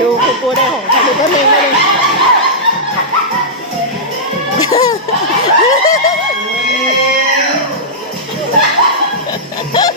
ดูคุณปูได้ของฉันดูต้นเองได้เลย Yeah.